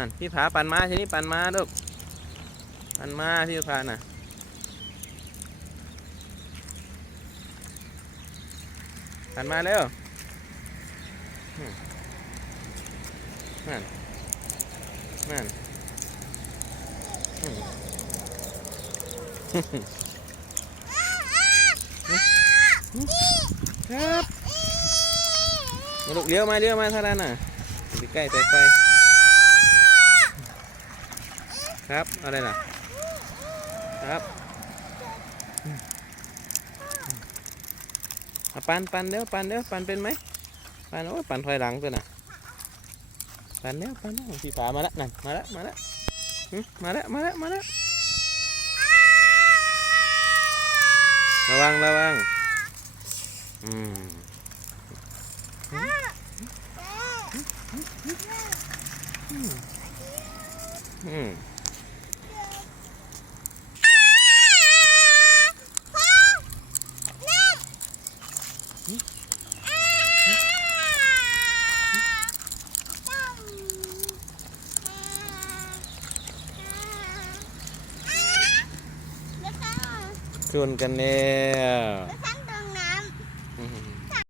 ั่นพี่ผาปั่นมาทีนี้ปั่นมาลูกปั่นมาพี่ผาน่ะปั่นมาเร็วนั่นนั่นมครับมาลูกเลี้ยวมาเลี้ยวมาเท่านั้นน่ะไปใกล้สายไฟ ครับ อะไรล่ะ ครับปันปันเดี๋ยวปันเดี๋ยวปันเป็นไหมปันโอ้ปันถอยหลังตัวน่ะปันเดี๋ยวปันเดี๋ยวพี่ป๋ามาแล้วนั่นมาแล้วมาล้วหึมาแล้วมาแล้วมาแล้วระวังระวังอืมอืม ชวนกันแล้ว ไปฟังตรงน้ำ